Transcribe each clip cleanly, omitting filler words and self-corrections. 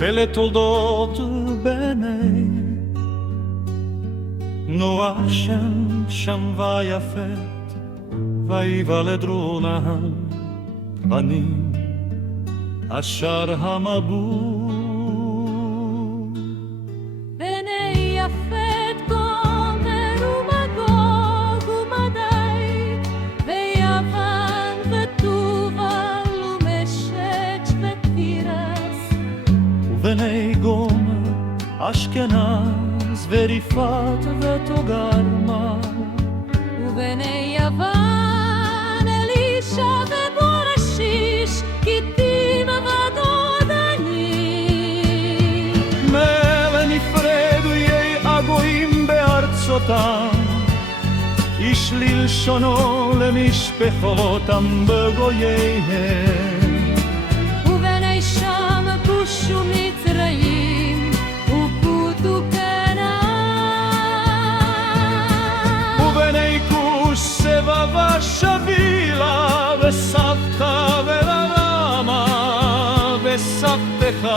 ולתולדות בני נוח שם ויפת ויוולדו להם בנים אשר המבול בני יפת גומר ומגוג ומדי ויוון וטובל ומשץ' ותירס ובני גומר אשכנז וריפת ותוגרמה ובני יוון אלישע ובורשיש גיטים ודודנים נפרדו יהי הגויים בארצותם איש ללשונו למשפחותם בגוייהם ובני שם כוש ומצרים ופוטו כנען ובני כוש סבבה שבילה וסבתא ולרמה וסבתך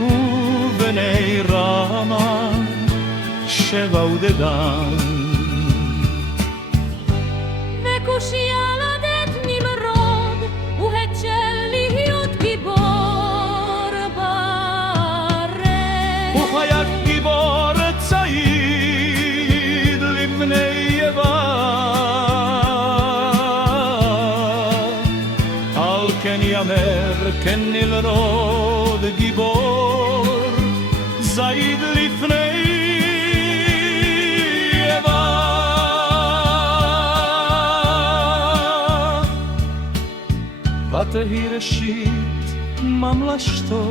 ובני רמה שבע ודדן וכוש ילדת נמרוד והצ'ל להיות גיבור ברק וחיית גיבור צעיד לבני יוון על כן יאמר כן נלרוד גיבור זעיד לפני יוון ותהי ראשית ממלשתו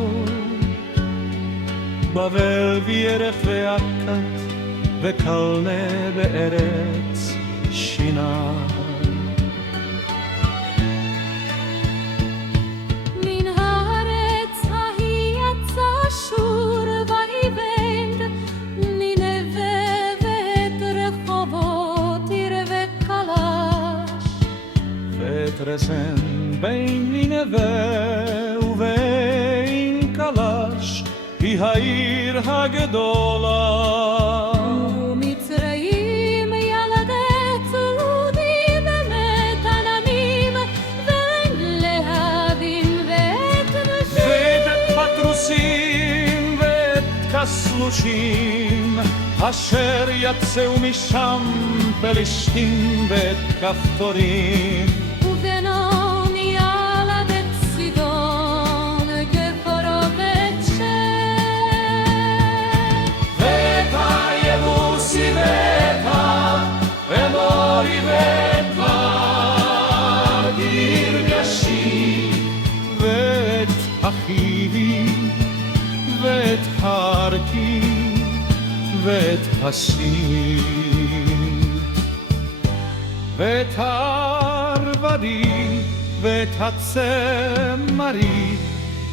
בבל וירך ואכת וקלנה בארץ שינה מן הארץ ההיא יצא אשור ויבד נינווה ואת רחובות עיר וקלש ואת רסן בין נינווה ובין קלש היא העיר הגדולה ומצרים ילדת לודי ומת עננים ואין להבים ואת נשים ואת פטרוסים ואת כסלושים אשר יצאו משם פלשתים ואת כפתורים ובנון ילדת צידון גפרו בית ואת היבוסי ואת האמורי ואת הגרגשי ואת החיבי ואת הערקי ואת הסין ואת הערבדי ואת הצמרי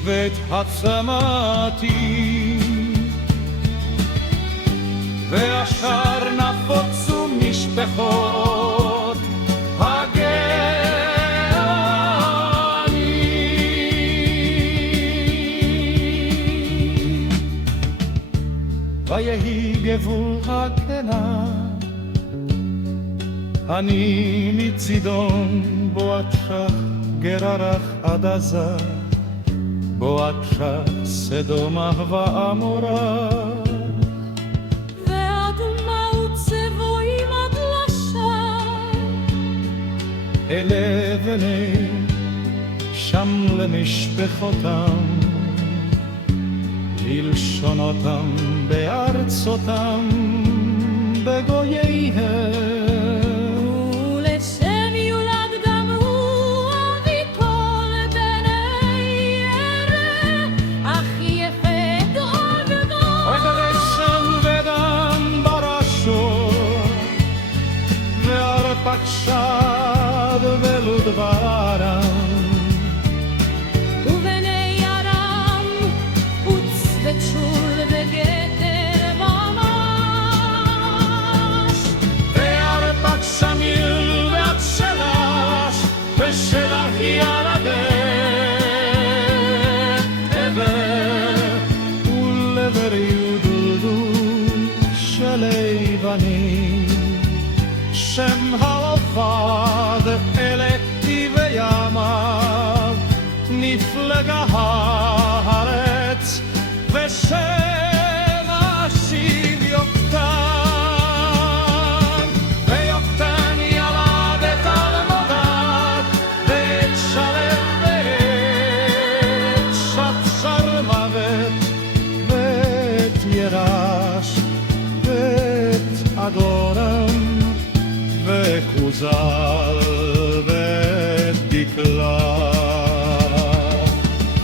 ואת הצמתי ואשר נפוצו משפחות הגאונים ויהי גבול הכנען אני מצידון בועת שח גררך עד עזה בועת שח סדומה ועמורה אלה בני שם למשפחותם ללשונותם בארצותם בגוייהם ולשם יולד גם הוא אבי כל בני ערה אך יפה דור גדול ודרשם ודם בראשו וערפק שד ולודברם ובני ארם עוץ וצ'ול וגדר ממש ותוזל ותדקלה.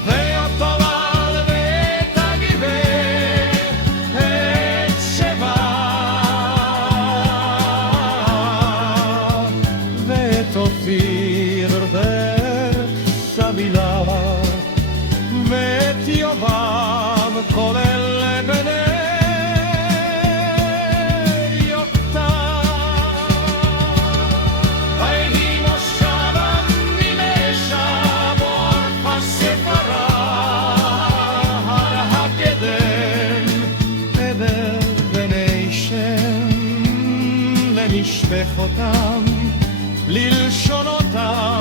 ותאמר ותגיבה את שבה, ותותיר ותבילה, ואת יובב כל אלה בני נשפך אותם ללשונותם